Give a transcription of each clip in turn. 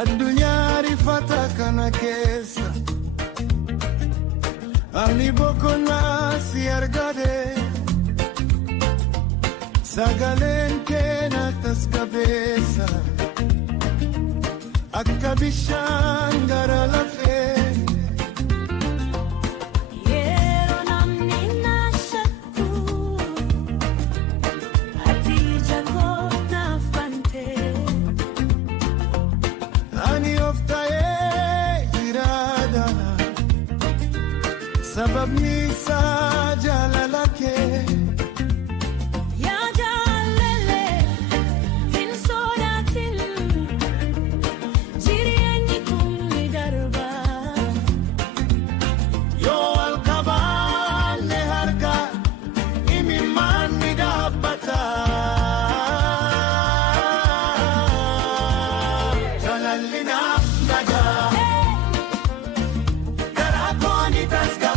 Addunyaa rifata kana keessa ani boqonnaa si argate sagaleen kee na tasgabbeessa akka bishaan gara lafee. Sabab nisa jalala ke ya jalale din sodatin jiriyani kummi darba yo alkaban le harka imiman midabata jalalina naga karakoni tasga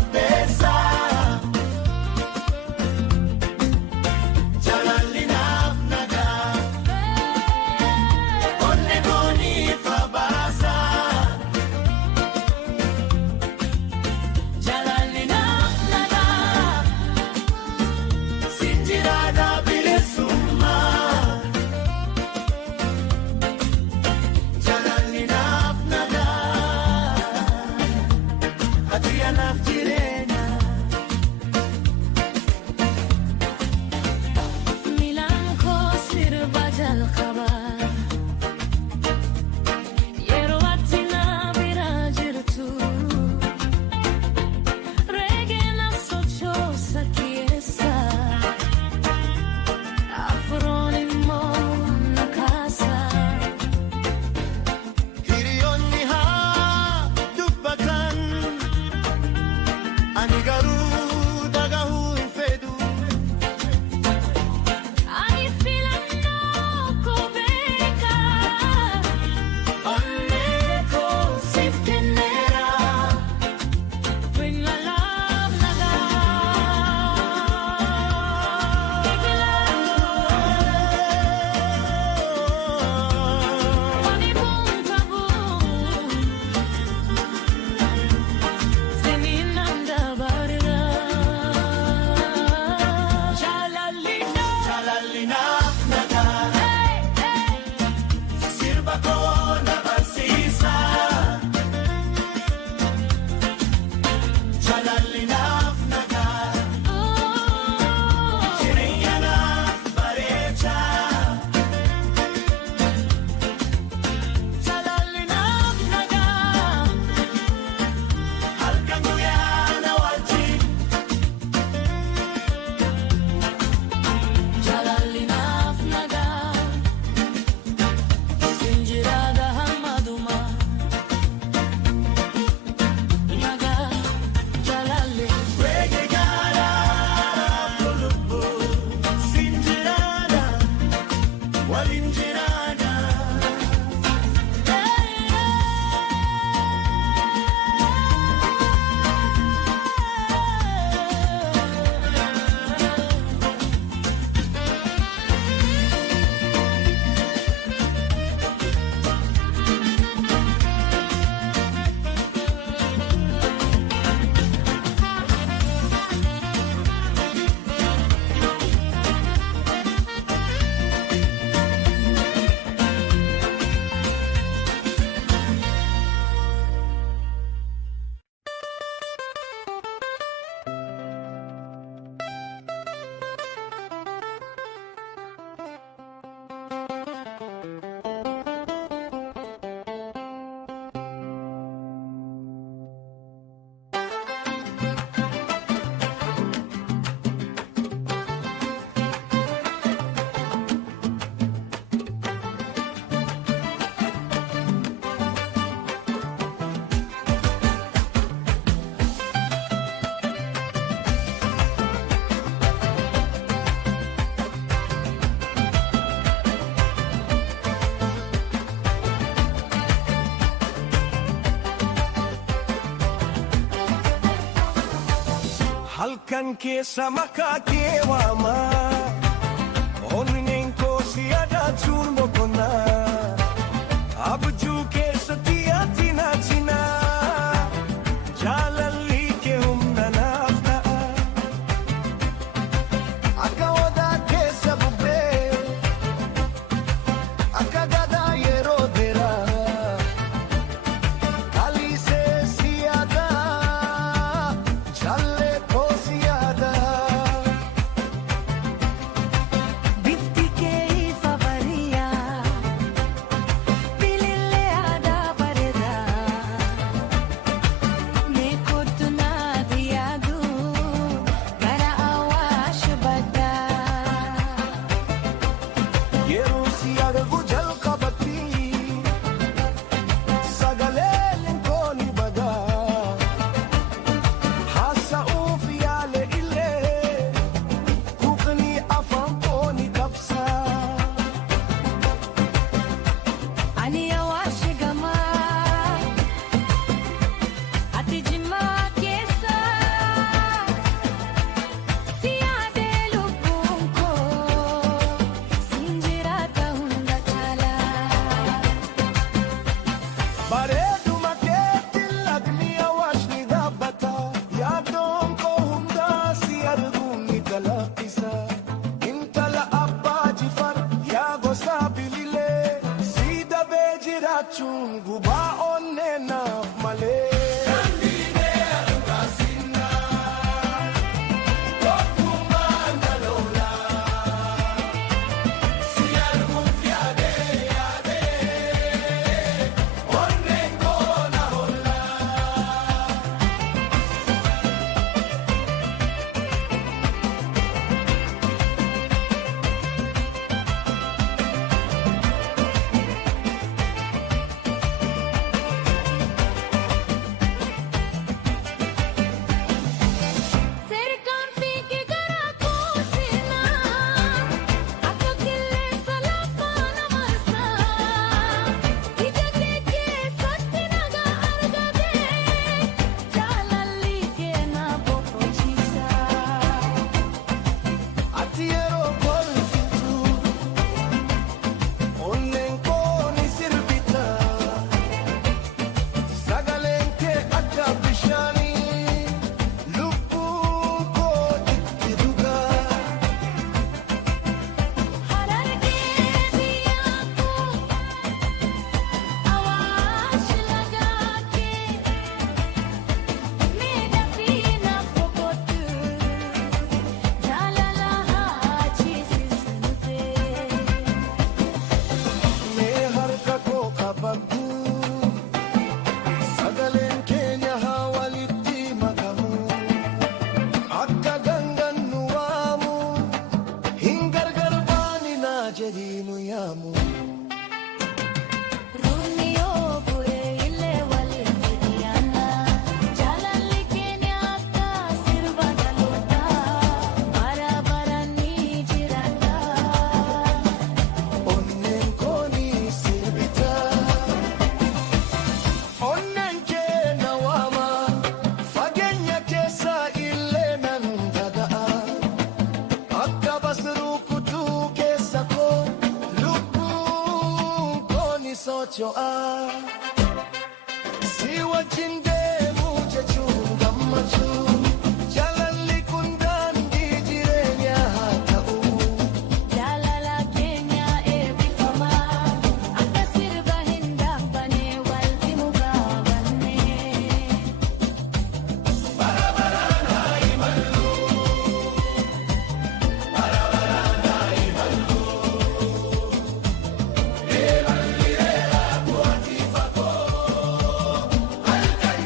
Halkan keessa maqaa kee waama onneen koo si yaadachuun boqonnaa abjuu keessa jechuun gubaa onnee naaf malee. Si wajjin deemuu jechuun gammachuu jaalalli kun daandii jireenyaa haa ta'u. Jaalala keenya eebbifamaa akka sirba hin daabbannee walti mugaabannee. Bara baraan haa imallu. Bara baraan haa imallu. Deemalli reeraa bu'aatii fagoo. Halkan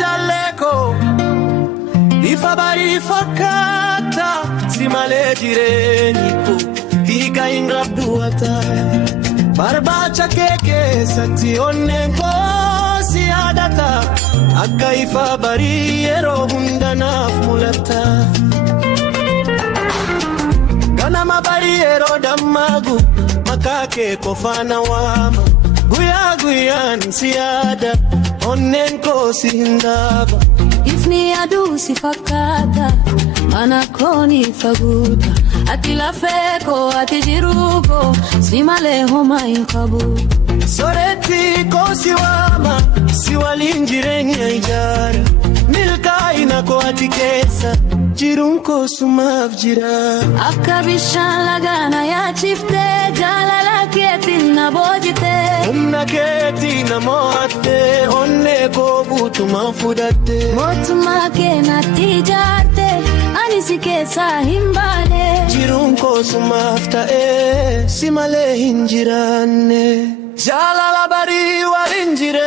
jaaleko ifa barii fakkaata si malee jireenyi koo hiika hin qabdu ata barbaacha kee keessatti onneen koo si yaadata akka ifa barii yeroo hunda naaf mul'ata ganama barii yeroo dammaagu maqaa kee qofaan waama guyyaa guyyaan si yaada onneen koo si hin dhaaba ifni aduu si fakkaata mana koo ni faguuta ati lafee koo ati jiruu koo si malee homa hin qabu soretti koo si waama si waliin jireenya ijaara milkaa'ina koo ati keessa jiruun koo sumaaf jira akka bishaan lagaana yaachiftee jaalala keetiin na boojitee humna keetiin na mo'attee onnee koo guutumaan fudhattee mootummaa kee natti ijaarte ani si keessaa hin baane jiruun koo sumaaf ta'ee si malee hin jiraanne jaalala barii waliin jira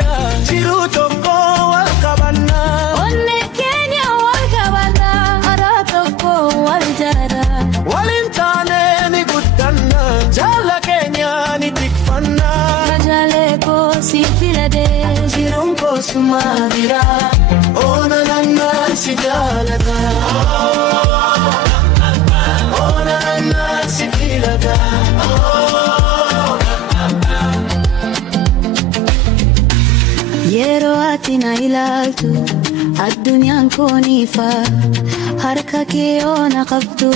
jiruu tokko wal qabanna onnee keenya wal qabanna haraa tokko wal jara waliin taane ni guddanna jaala keenya ni tikfanna rajaalee koo si filadee jiruun koo sumaaf jira oona nannaa si jaalata oona nannaa si filata yeroo ati na ilaaltu addunyaan koo ni ifa harka kee yoo na qabdu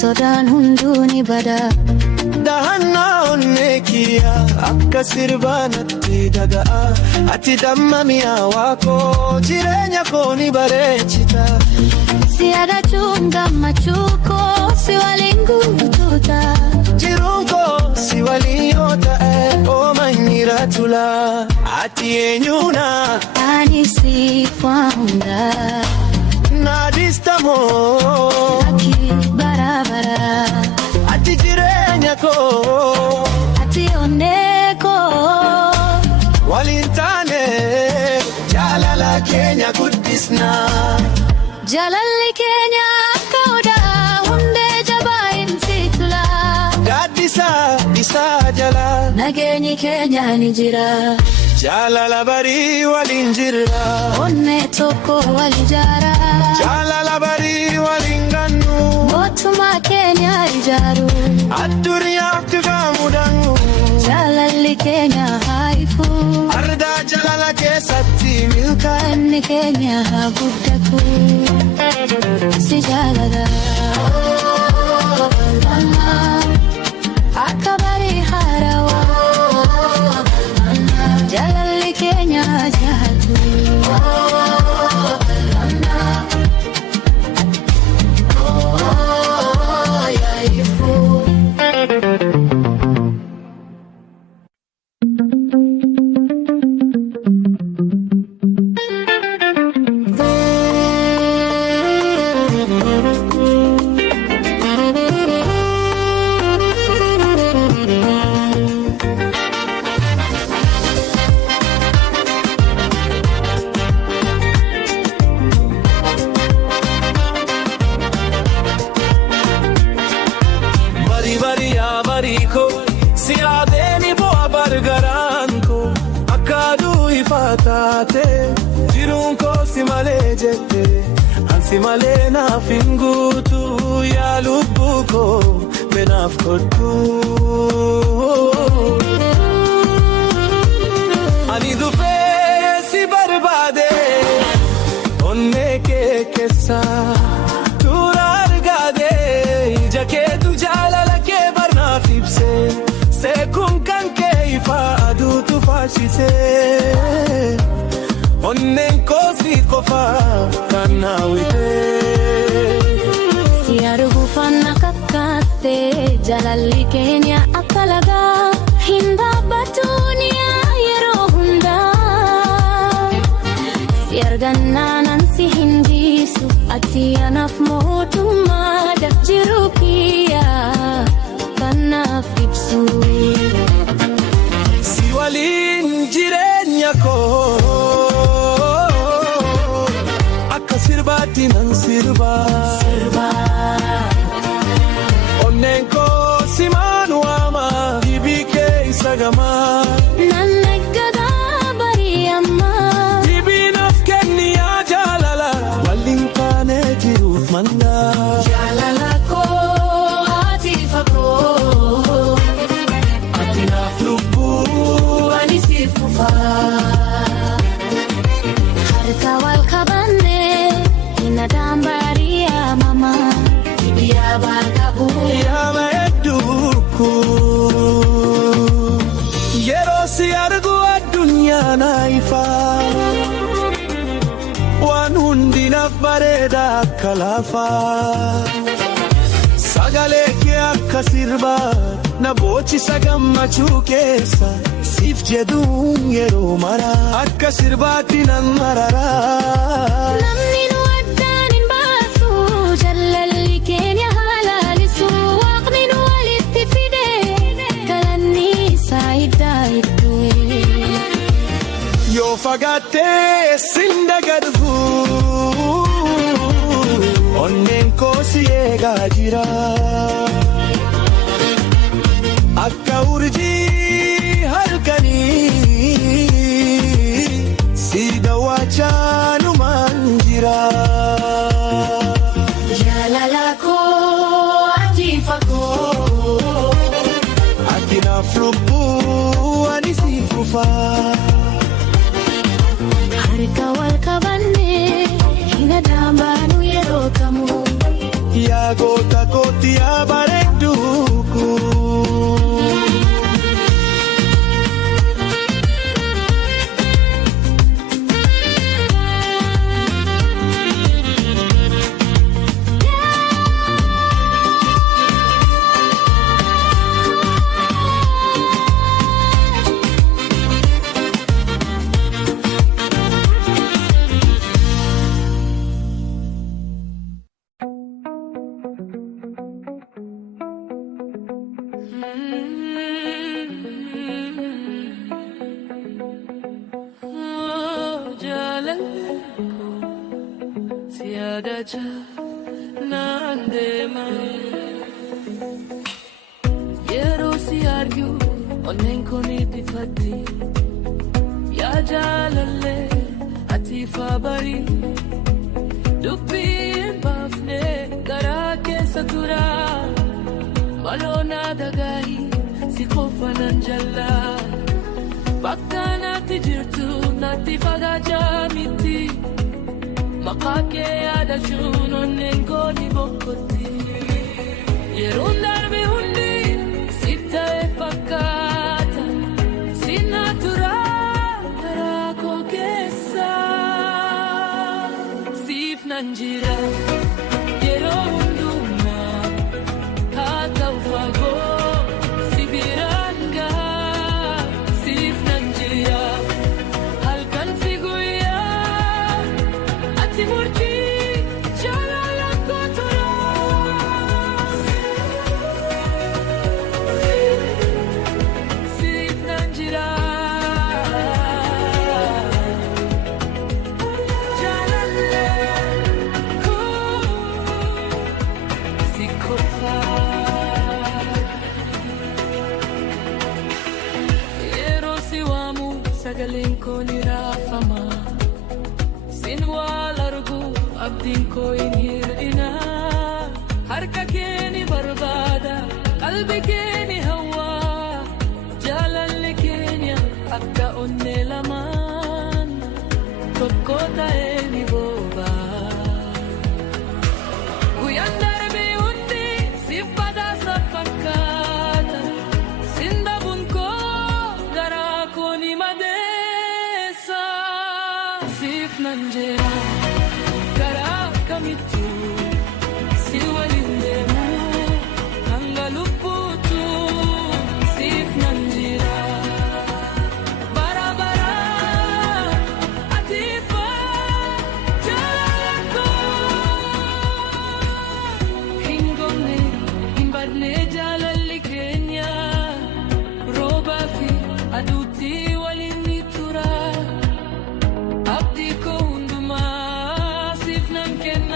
sodaan hunduu ni bada dahannaa onnee kiyya akka sirbaanatti daga'a ati damma mi'aawaa koo jireenya koo ni bareechita si agachuun gammachuu koo si waliin guutuuta jiruun koo si waliin yoo ta'e ooma hin jiraatula ati eenyuuna ani siif waan hundaa naadistamoo aki barabara ati jireenya koo ati onnee koo waliin taane jaalala keenya guddisna jaalalli keenya akka odaa hundee jabaa hin siitula gaaddisa isaa jala nageenyi keenya ni jira jaalala barii waliin jirra onnee tokko wal ijaara jaalala barii waliin gannu mootummaa keenya ijaaru addunyaatti gaamudannu jaalalli keenya haifu ardaa jaalala keessatti milkaa'inni keenya haa guddatu si jaalala akka barii haarawaa jaalalli keenya jaatu jiruun koo si malee jette ansi malee naaf hin guutu yaa lubbuu koo benaaf kodhu ani dhufee si barbaade onnee kee keessa tuura argaade ija keetu jaalala kee barnaaf ibse seekuun kan kee ifa aduutu faashise onneen koo si qofa kan naawwite si arguufan akka kaaste jaalalli keenya akka lagaa hin dhaabbatuuniyaa yeroo hundaa si argannaanan si hin dhiisu ati anaaf mootummaadha jiruu kiyyaa kan naaf ibsu si waliin jireenya koo keetti nan sirba onneen koo simaan waama dhibii keessa gamaa nan eeggata barii ammaa dhibiinaaf kenni yaa jaalala waliin taane jiruuf mannaa jaalala koo ati fagoo ati naaf lubbuu ani siif kufaa harka wal qabanne hin adaan barii amama yaa baaqabu yaa maedduu yeroo si argu addunyaa naayifaa waan hundinaaf bareeda akka lafaa sagalee kee akka sirbaa na boochisa gammachuu keessa siif jedhuun yeroo maraa akka sirbaatti nan mararaa namni nu addaan hin baasu jaalalli keenya halaalisu waaqni nu walitti fide galanni isaa iddaa iddoo yoo fagaattee sin dagadhu onneen koo si eegaa jira akka urjii halkanii si daawwachaa numaan jira jaalala koo ati fagoo ati naaf lubbuu ani siif kufaa harka wal qabanne hin adaan baanu yeroo kamuu yaa goota kooti yaa bareedduu yeroo si argu onneen koo ni tifatti yaa jaalalle ati fabarii dubbiin baafne garaa keessa tura maloo naa dagaahii si qofa nan jallaa bakka naatti jirtu naatti fagaachaa miti maqaa kee yaadachuun onneen koo ni bokkotti yeroon darbe hundi siif ta'e fakkaata si naaturaa garaa koo keessa siif nan jira yeroo hundumaa haa ta'u fagoo si biraan gahaa siif nan jira halkan fi guyyaa ati murtii jaalala koo turaa siif nan jira jaalala koo si kofaa yeroo si waamu sagaleen koo ni raafama sin wal argu abdiin koo hin hir'ina harka kee ni barbaada qalbi kee ni hawwaa jaalalli keenya akka onnee lamaan tokko ta'ee ni boobaa guyyaan darbe hundi siif badhaasa fakkaata sin dhabuun koo garaa koo ni madeessa siif nan jira garaa kamittuu si waliin deemu hanga lubbuutu siif nan jira bara bara ati faa jaalala koo hin gomne hin badne jaalalli keenya roobaa fi aduutti waliin ni tura abdii koo hundumaa siif nan kenna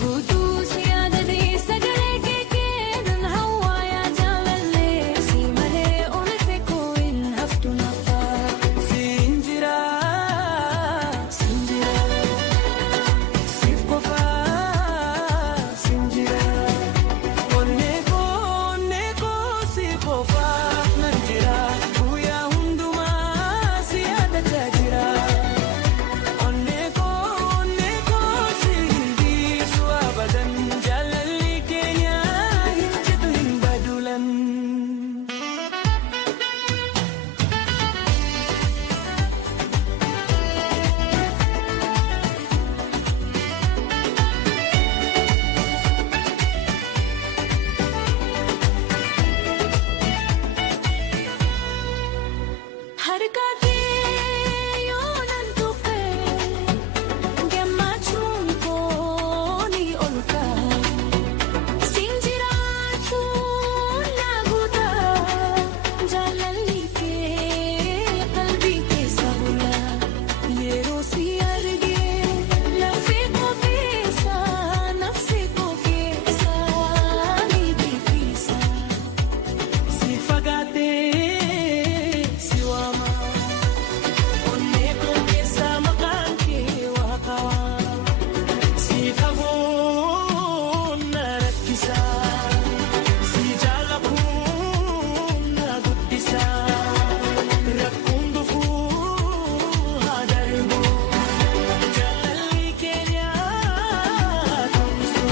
guutuu si yaadate sagalee kee kennan hawaa yaa jaalallee si malee ooltee koo hin haftu naffaa. Sinjira Sif qofaa Sinjira Onnee koo si qofaaf nan jira guyyaa hundumaa si yaadataa jira. Onnee koo si dhiisu abadan jaalalli keenya hin jedhu hin badulan. Harka kee yoo nan tuqe gammachuun koo ni ol ka'a. Siin jiraachuun na guuta jaalalli kee qalbii keessa bula. Yeroo si argee lafee koo keessa nafsi koo keessa ni biqilisa. Si fagaatee si waama onnee koo keessa maqaan kee waaqawa. Si dhabuun na rakkisa si jaalabuun na guddisa. Rakkoon dhufuu haa darbu jaalalli keenya ta'uusu.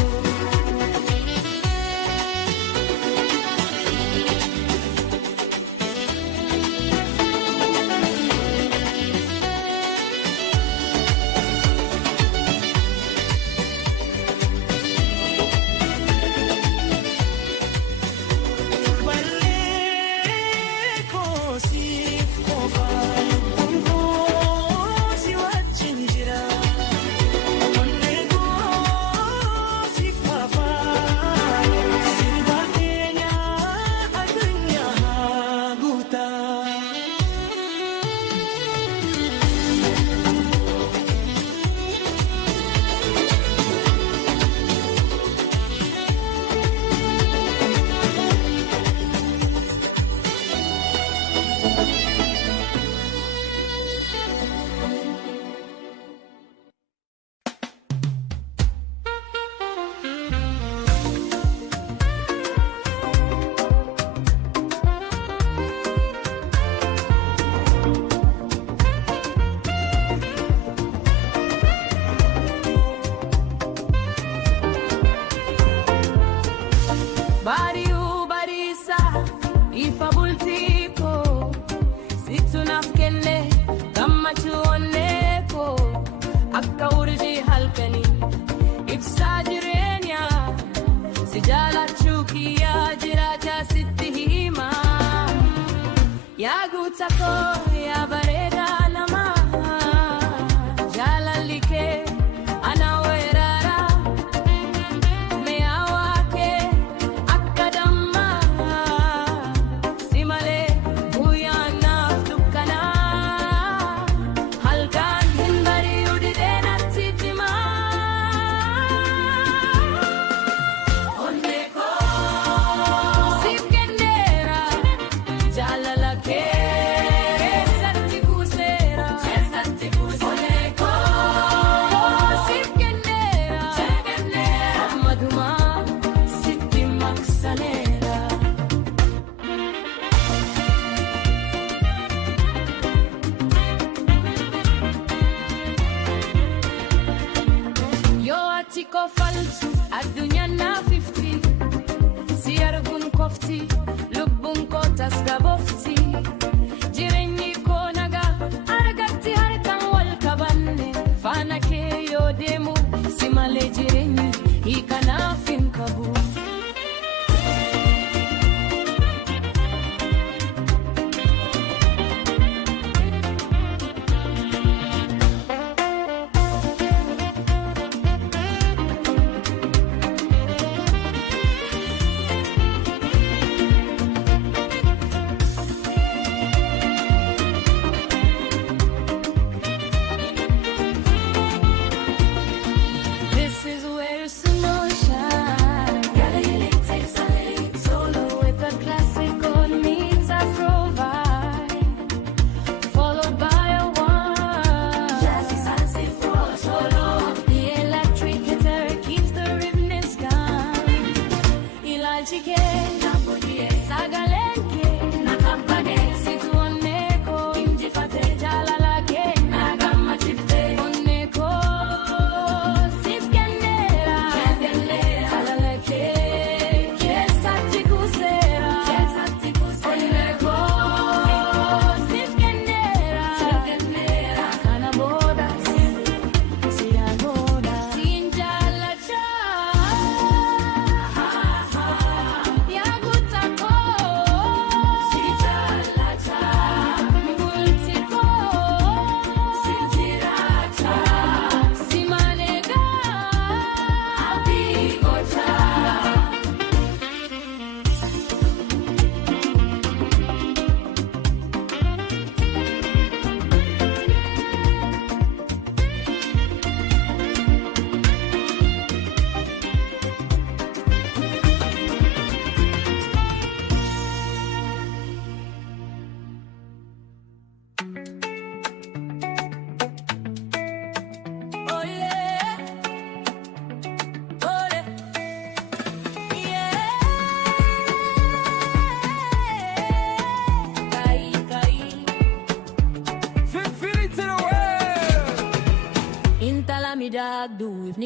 Barree koo siif qofaa koo si wajjin jira. Onnee koo siif hafaa sirba keenya addunyaa haa guutaa. Bariu barisa ifa bultiko situnaaf kenne gammachuu onneeko akka urjii halkanii ibsaa jireenya si jaalachuu kiyyaa jiraacha sitti himaa. Yaa guuta koo yaa bareedaa namaa jaalalli kee ana weerara. Mi'aawaa kee akka dammaa si malee guyyaa naaf dukkanaa. Halkan hin bari'u didee natti timaa. Onnee koo siif kenneera jaalala kee keessatti kuuseera. Onnee koo siif kenneera ammadumaa sitti maqsaneera. Yoo ati kofaltu addunyaan naaf ifti si arguun kofti lubbuun koo tasgabofti. Jireenyi koo nagaa argatti harkaan wal qabanne faana kee yoo deemu si malee jireenyi hiika naaf hin qabu.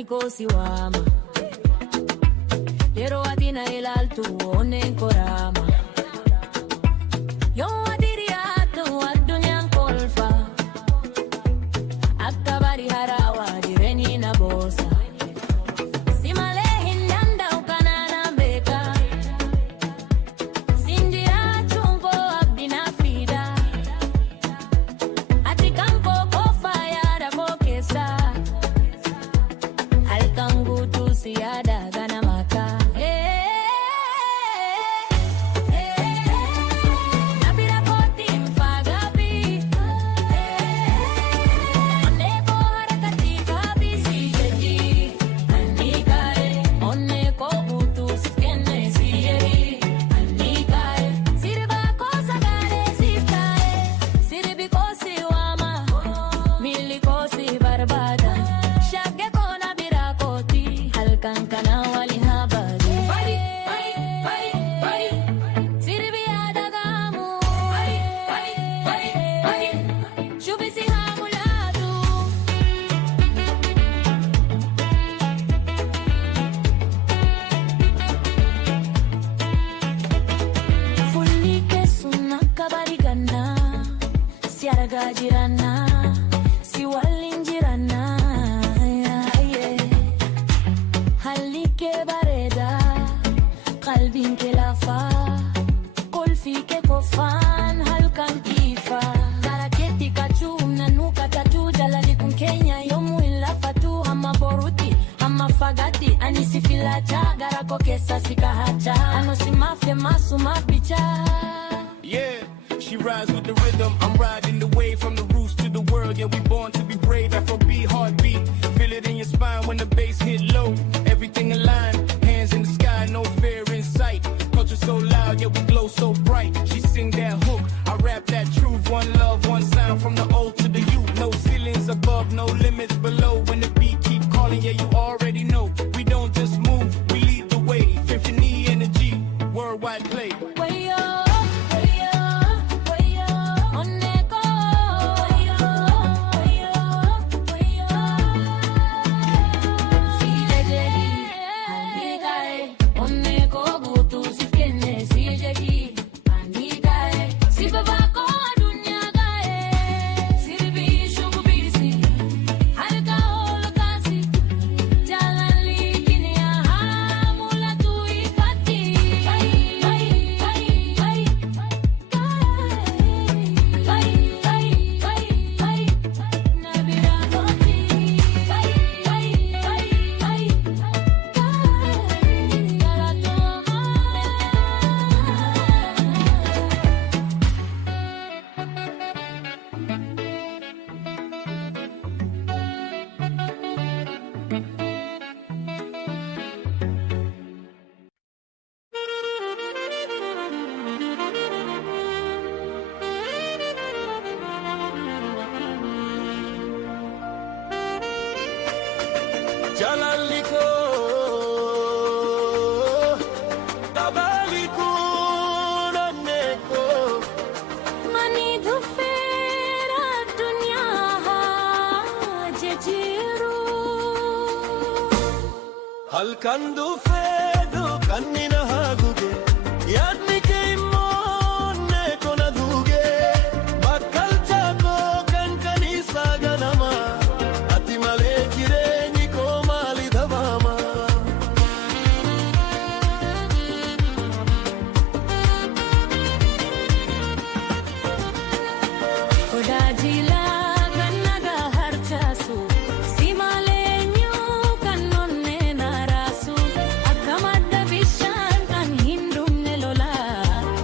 kosi wama Yero adina ilaltu onen korama Yo adiriatu adunyan kolfa Akabari harawa direni na bosa Simale hindanda ukanana beka Sinjira chungo abdina fida Atikanko kofa yada kokesa Halkangu tusiyada gana maka Jirana, si walin jirana, yeah. Halike bareda, qalbin ke lafa, kolfi ke kofan, halkan kifa. Taraketi kachum nanuka tatu, jalali kun Kenya yomu ilafatu, hama boruti, hama fagati, anisi filacha, garako kesa sikahacha, anosi mafia masu maficha. Yeah. She rides with the rhythm, I'm riding the wave from the roots to the world. Yeah, we born to be brave, Afrobeat, heartbeat. Feel it in your spine when the bass hit low. Everything aligned, hands in the sky, no fear in sight. Culture so loud, yeah, we glow so bright. She sing that hook, I rap that truth. One love, one sound from the old to the youth. No ceilings above, no limits below. When the beat keep calling, yeah, you already know. We don't just move, we lead the way. Symphony energy, worldwide play. Jalaliko, tabaliko, naneko. Mani dhufera dunya jejiru. Halkandu fedo kannina haguge, yadni ke imone kona duge. Bakal chako kankani saganama, atimale kireni ko mali dhabama. Koda jila kannaga harchasu, simale nyu kannonne narasu. Akamadda vishan kan hindum nelola,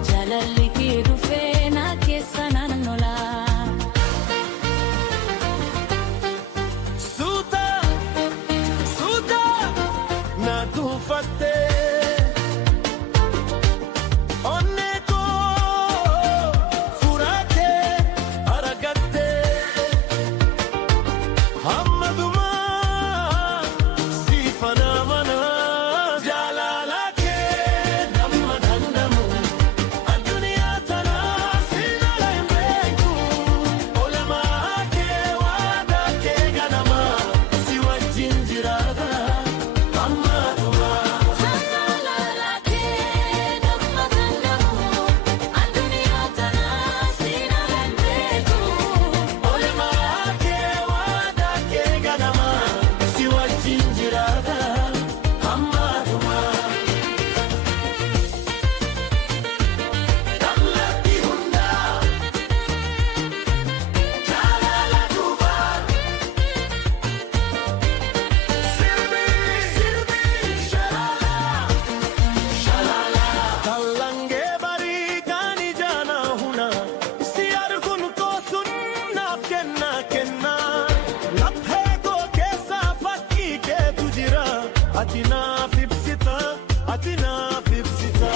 jalalli ki dufena kesanan nola. Suta, suta, na tufatte. Onneko, furate, aragatte. Hammaduma, sifana mana. Jalalake, namma dandamu. Adduniya tana sinala imbeku. Olama ke wada ke ganama. Siwa jinjirada. ati naaf ibsita, ati naaf ibsita.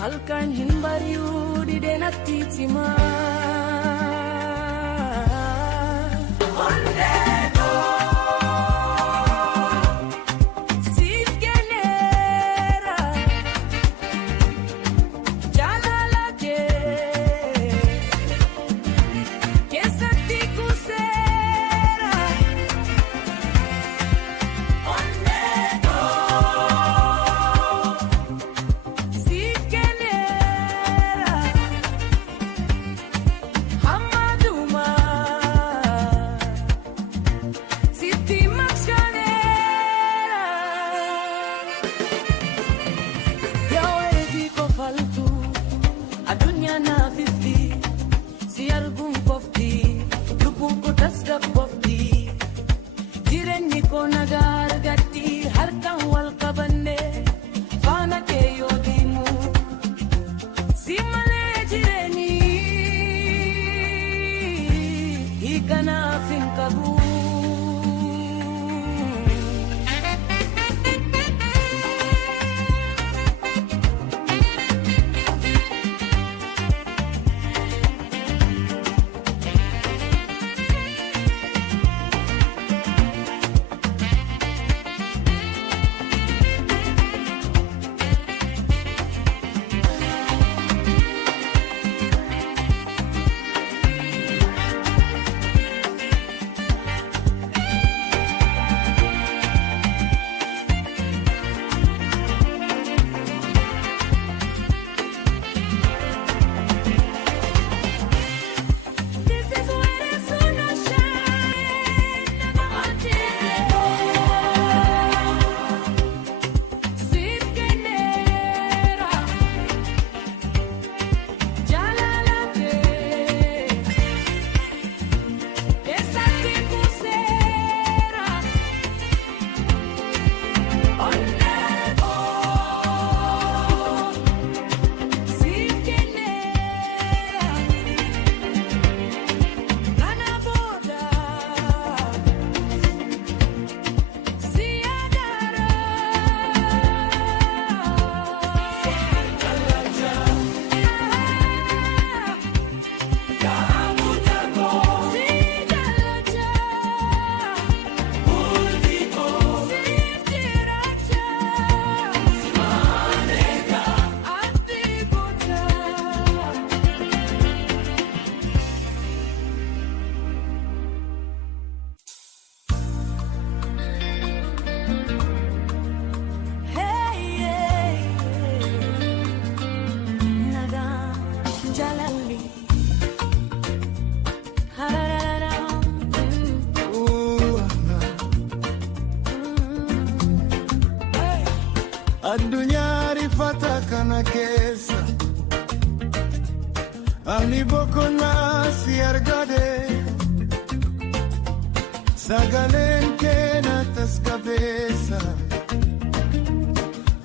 Halkan hin bari'u didee natti timaa. Jalali. Addunyaa rifata kana keessa ani boqonnaa si argade sagaleen kee na tasgabbeessa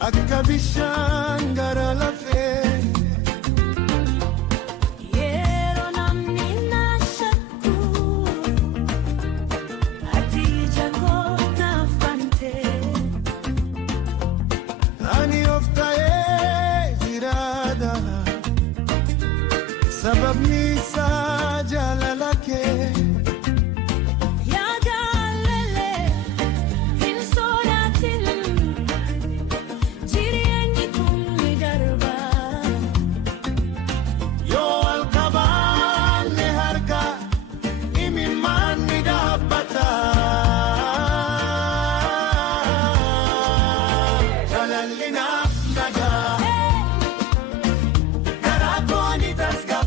akka bishaan gara lafee. Sabab nisa jalalake Ya jalele in soratin jiriyenyi kummi darba Yo alkaban ne harka imin man ni dabbata Jalalina naga Karakoni tasga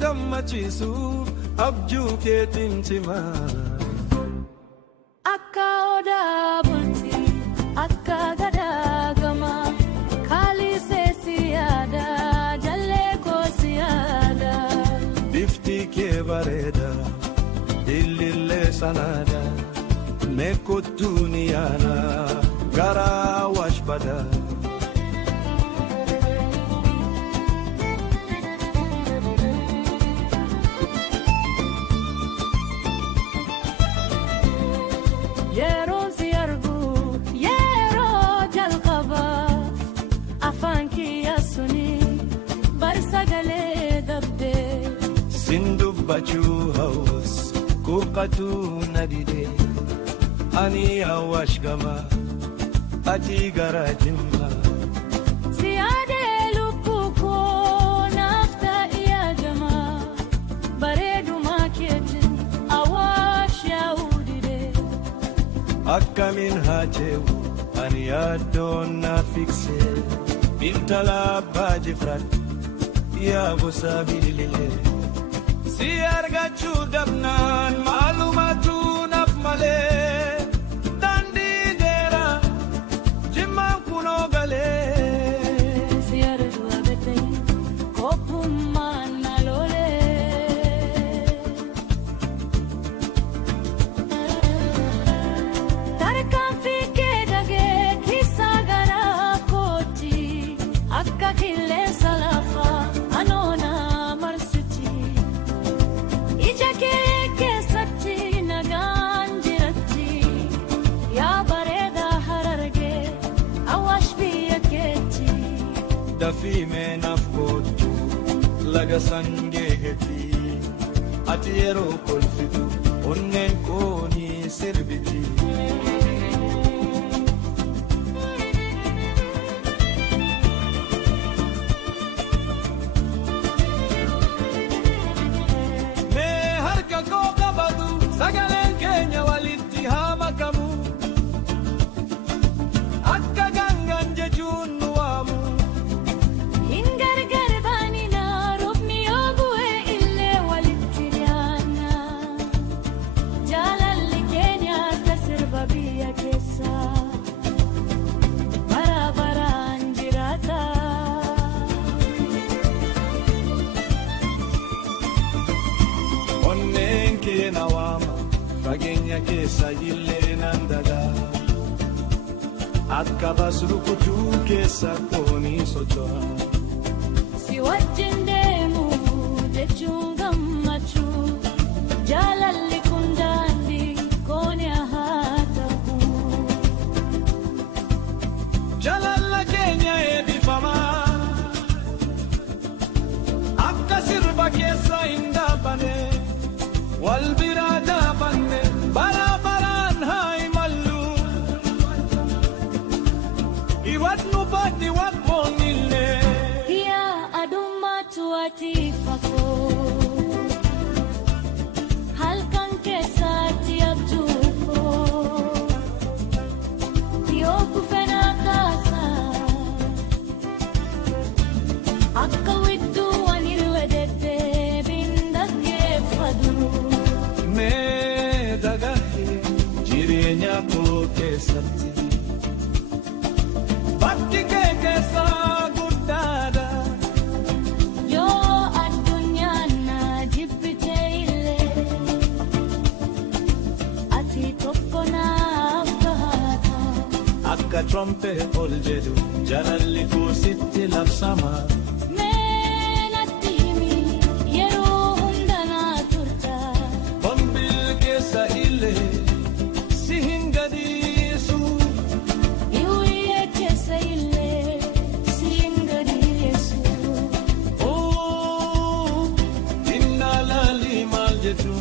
gammachiisuuf abjuu keetiin cimaa. Akka odaa bultii akka gadaa gamaa kaalisee si yaada jallee koo si yaada. Bifti kee bareeda ilillee sanaada meekottuu ni yaana garaa washbada. dubbachuu hawwus kuuqqatuu na didee ani awwaash gamaa ati gara jimmaa. Siyaade lubbuu koo naaf ta'i yaadamaa bareedumaa keetiin awwaash yaa'uu didee. Akkamiin haa jeewu ani yaaddoon na fiksee intala abbaa jifradhu yaa gosa bililee. Si argachuu dabnaan maalumatu naaf malee daandii dheeraa jimmaan kunoo galee. Si argu abeddee koppummaan na loolee. Tarkaanfii kee dhagee kiisa garaa kooti akka qilleensa lafaa anoona marsiti. Ija kee keessatti nagaan jiratti yaa bareedaa Harargee awwaash biyya keetti. Dafii meenaaf kootu laga sangeehetti ati yeroo kolfitu onneen koonii sirbiti. Mee harka koo qabatu sagaleen keenya walitti haa makamu akka gangan jechuun nu waamu. Hin gargar baanina roobni yoo bu'e illee walitti dhiyaanna. Jaalalli keenya akka sirba biyya keessa bara baraan jiraata. Onneen kee na waama fageenya keessa illee nan dagaa akka basrukutuu keessa koonii socho'a. Si wajjin deemu jechuun gammachuu jaalalli kun daandii koonii haa ta'u. Jaalala keenya eebbifamaa akka sirba keessa hin dhaabbanne wal biraa dhaabanne bara baraan haa imallu. Iwatnu baadhi wakmoonillee. Yaa adummaatu ati fakoo halkan keessaatti abjuu koo yoo kufenaa kaasa akka widduu waan hir'adettee bindaggeeffatu. Mee dagahee jireenya koo keessatti bakki kee keessa guddaadha. Yoo addunyaan na jibbitee illee ati tokko naaf taata. Akka trompee ol jedhu jaalalli koo sitti labsama. Mee natti himi yeroo hunda na turta. Bombil keessa illee si hin gadiisu. Iwuyee keessa illee si hin gadiyeessu. Oo inna laalii maal jedhu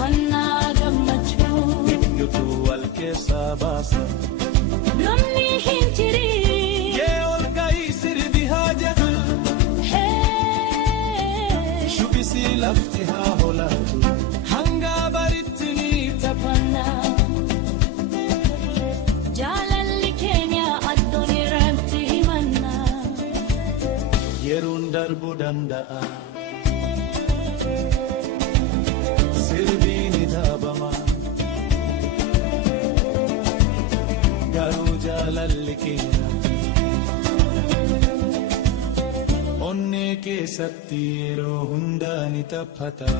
Wannaa gammachuu yuutuu wal keessa baasa. namni hin jirii. Kee ol ka'ii sirbi haa jedhu Hee shubisi lafti haa holaatu hanga baritti ni taphanna jaalalli keenya addoon irratti himanna. yeroon darbuu danda'a. Sirbiin ni dhaabama garuu jaalalli keenya onnee keessatti yeroo hundaa ni taphata.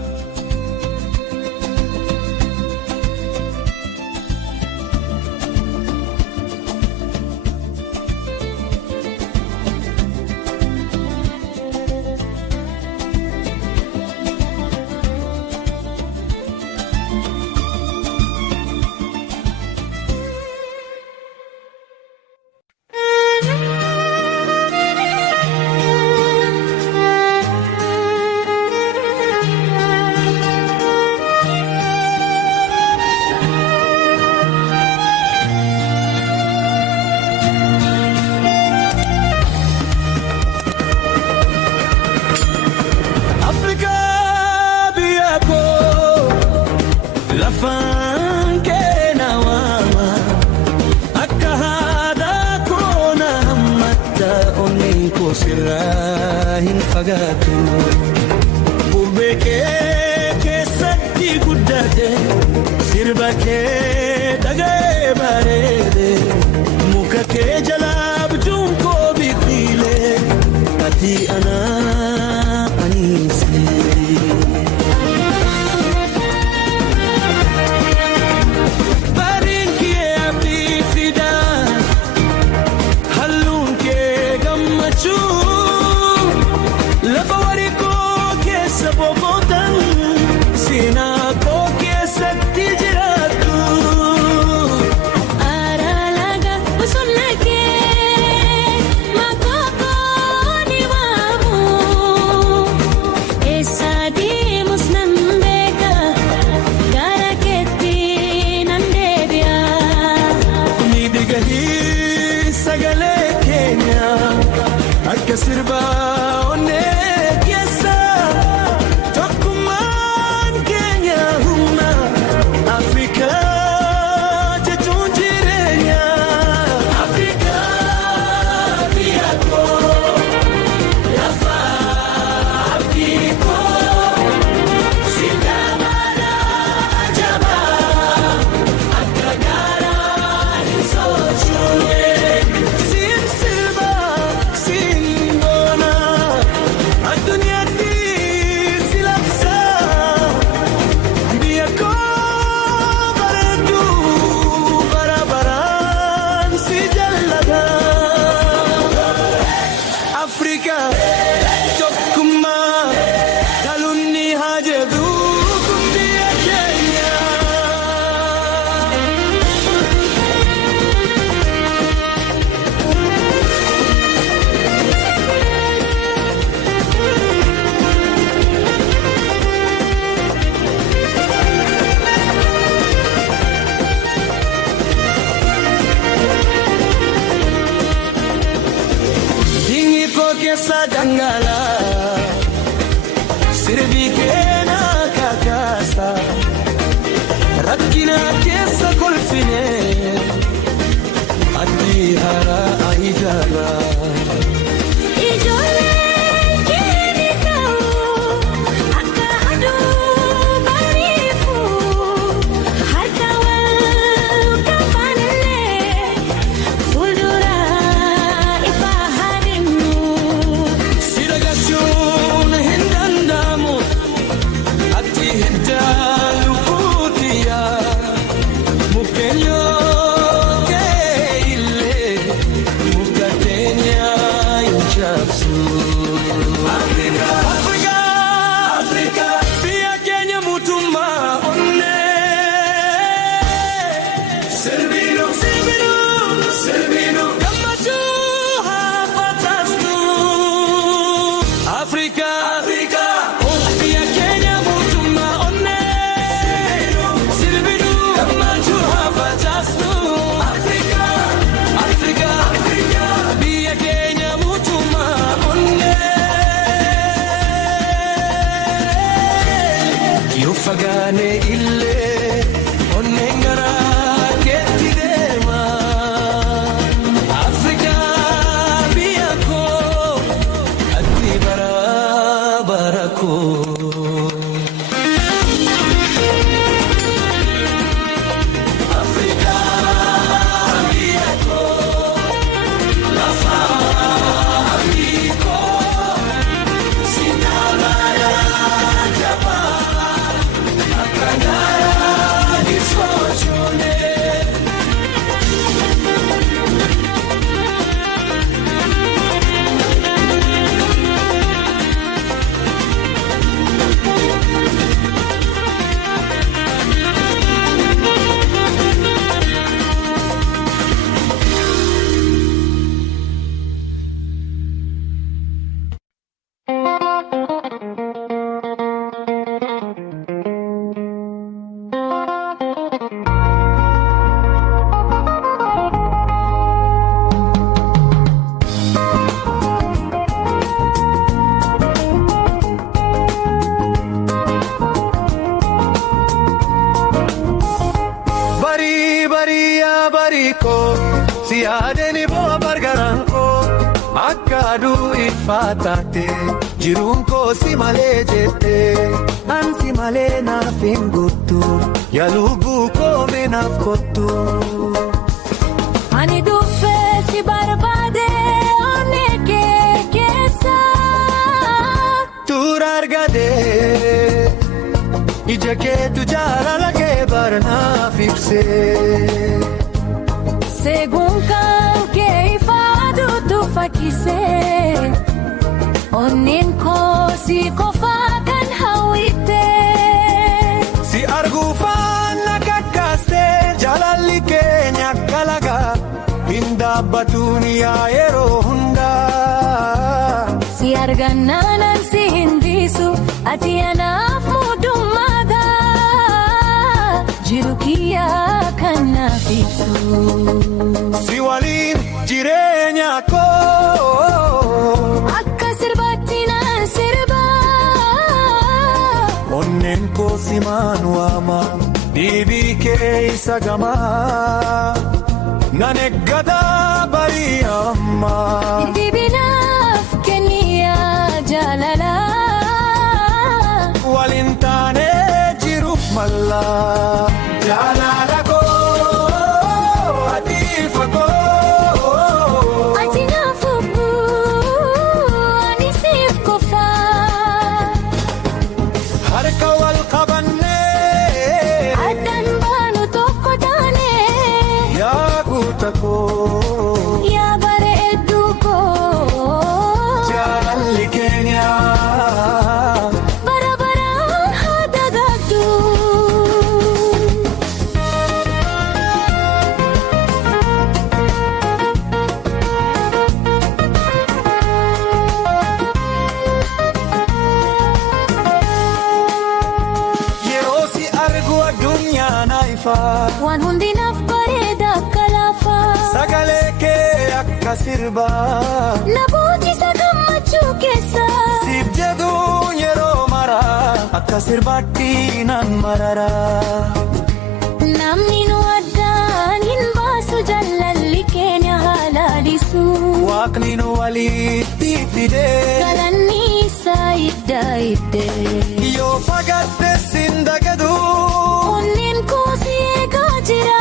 fagatu Bubeke kesatti guddate sirba kee dhaga'ee bareede muka kee jalaa bijuun koo biqile ati anaa aniisi bariin kee abdii fida halluun kee gammachuu lafa warii koo keessa boqotan seenaa koo keessatti jiraatu Aralaga usunake makoko ni wamu esadi musnambeka garaketi nandebya miidhaganii sagalee keenya akka sirbaa onnee keessa tokkummaan keenya humna Afrikaa jechuun jireenya Afrikaa biyya koo lafa abdii koo sidaamana jabaa akka gaaraa hin sochoone siin sirba siin boona addunyaatti si labsa biyya koo bareedu bara baraan si jallata Afrika tokkummaa kalunni haa jedhu kun biyya keenya. Dingi koo keessa dangala sirbi kee na kakaasa rakkina keessa kolfine addi haaraa ijaara ijoolleen keeni ta'u akka aduu bariifu harka wal kafanillee fuuldura ifa harimu si dagachuun hin danda'amu ati hiddaa lubbuutiya mukkeen yoo kee illee muka keenya hin cabsu. Afrika biyya keenya mootummaa onnee sirbinu gammachuu haa facaastu Afrika biyya keenya mootummaa onnee sirbinu gammachuu haa facaastu Afrika biyya keenya mootummaa onnee yoo fagaane illee onneen garaa keetti deema Afrikaa biyya koo ati bara bara koo Afrikaa biyya koo lafa abdii koo sidaamana jabaa akka gaaraa hin sochoone. Si yaadeni boo bargaraan koo akka aduu ifa taate jiruun koo si malee jette an si malee naaf hin gottu yaa lubbuu koo mee naaf kottu. Ani dhuffee si barbaade onnee kee keessa tuura argadee ija keetu jaalala kee barnaaf ibsee seeguun kan kee ifaaduutu fakkisee onneen koo si qofaa kan hawwitee si arguufaan na kakkaastee jaalalli keenya akka lagaa hin dhaabbatuun yaa yeroo hundaa si argannaanan si hindisu ati anaaf mudummaadha jiru kiyyaa kan naaf ibsu si waliin jireenya koo akka sirbaatti naan sirbaa onneen koo si maan waama dhiibii kee isa gamaa nan eeggataa barii ammaa dibinaaf kenniyaa jaalalaa waliin taanee jiruuf mallaa jaalala koo ati fagoo ati naaf obbuu ani siif qofaa harka wal qabannee addaan baanu tokko taanee yaa guuta koo yaa bareedduu koo jaalalli keenya bara baraan haa dagaagdu. yeroo si argu addunyaa na ifaa Waan hundi naaf bareeda akka laafaa sagalee kee akka sirbaa na boojisa gammachuu keessa siif jedhuun yeroo maraa akka sirbaatti nan mararaa namni nu addaan hin baasu jaalalli keenya halaalisu waaqni nu walitti fidee galanni isaa iddaa iddee yoo fagatte sin dagadu onneen koo si eegaa jira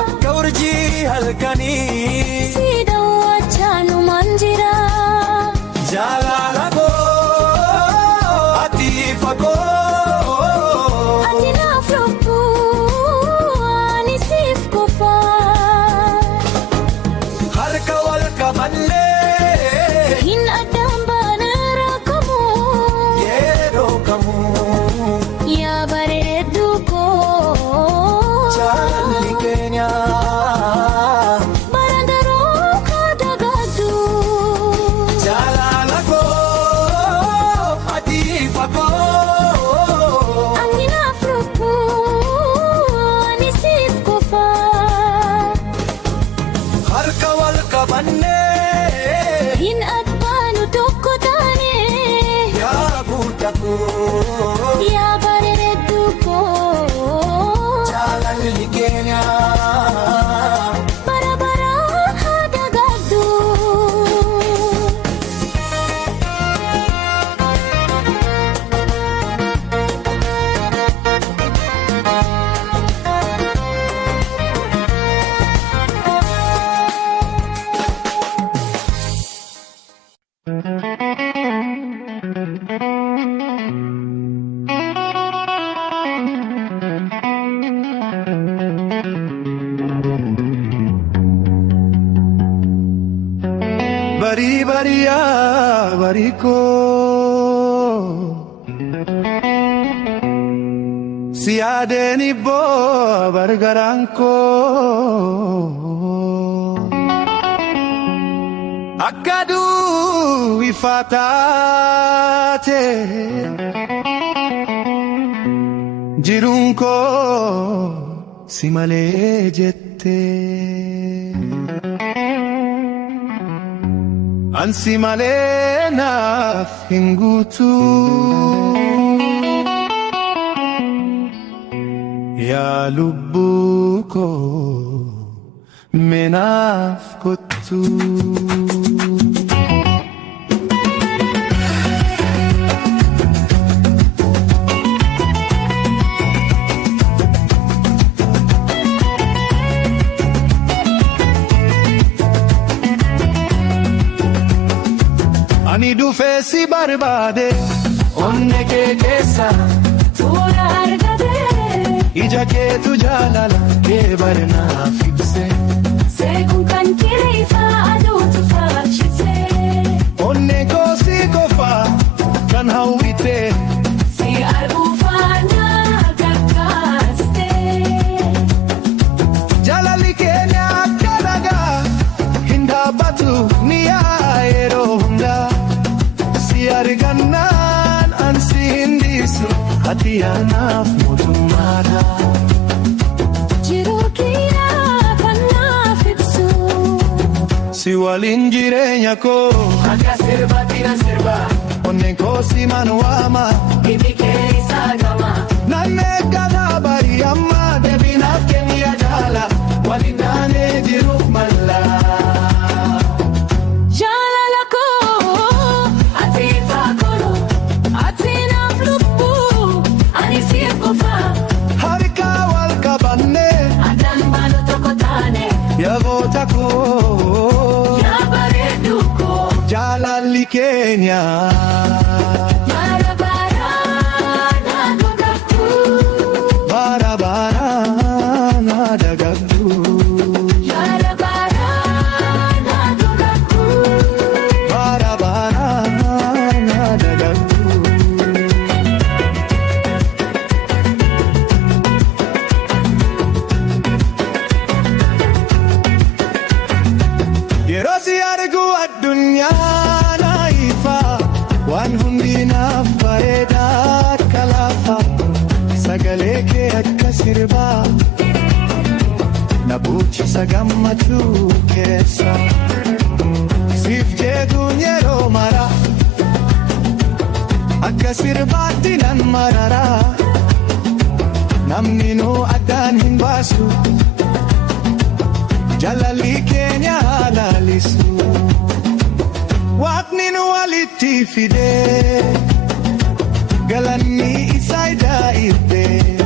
akka urjii halkanii si daawwachaa numaan jira jaalala koo ati fagoo ati naaf lubbuu ani siif qofaa harka wal qabannee hin addaan baana rakkamuu yeroo kamuu yaa bareedduu koo jaalalli keenya bara daroo kaa dagaagdu jaalala koo ati fagoo ati naaf lubbuu ani siif qofaa harka wal qabannee hin adbaanu tokko taanee yaa guuta koo yaa bareedduu koo jaalalli keenya bara baraan haa dagaagdu. barii bariyaa barii koo si yaadeen ibboo bargaraan koo akka aduu ifaa taate jiruun koo si malee jette ansi malee naaf hin guutu yaa lubbuu koo mee naaf kottu. si barbaade onne kee keessa Suura argatee ija keetu jaalala kee barnaaf ibse seeguun kan kireeffaa aduutu faachise onne koo si qofa kan hawwite si arguu faana gaggaaste jaalalli keenya akka dhagaa hin dhaabbatu ni yaa'a yeroo hundaa si argannaan an si hin dhiisu ati anaaf mootummaadha. jiruu kiyyaa kan naaf ibsu Si waliin jireenya koo akka sirbaatti na sirba onneen koo si manwaama ibi keessaa gama naannee kanaa barii amma deebinaaf kenniya jaala waliin naanee jiruuf mallaa. jaalala koo ati faakolo ati naaf lubbu ani siif qofa Harka wal qabannee addaan baanu tokko taane yagoota koo yaa bareedu koo jaalalli keenya bara baraan na dhugatu bara baraan na dagagdu bara baraan na dhugatu bara baraan na dagagdu. Yeroo si argu addunyaa na ifa waan hundi naaf bareedaa akka lafa sagalee kee akka sirbaa na buuchisa gammachuu keessa siif jeetuun yeroo mara akka sirbaatti nan mararaa namni nuu addaan hin baasu jaalalli keenya halaalisu waaqni nu walitti fidee galanni isaa ijaa'ibdee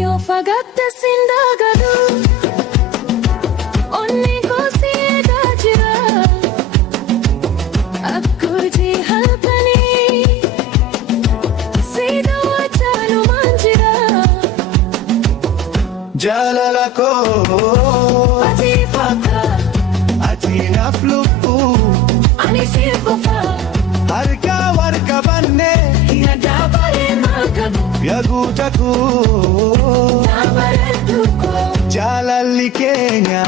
yoo fagaatte siin dagadu onni koo si eegaa jira akka hojii halkanii si daawwachaa lumaan jira jaalala koo ati faaka ati naaf lubbu ani siif qofa harka wal qabannee yaada bareemaa qabu yaguuta koo yaa bareedu koo jaalalli keenya.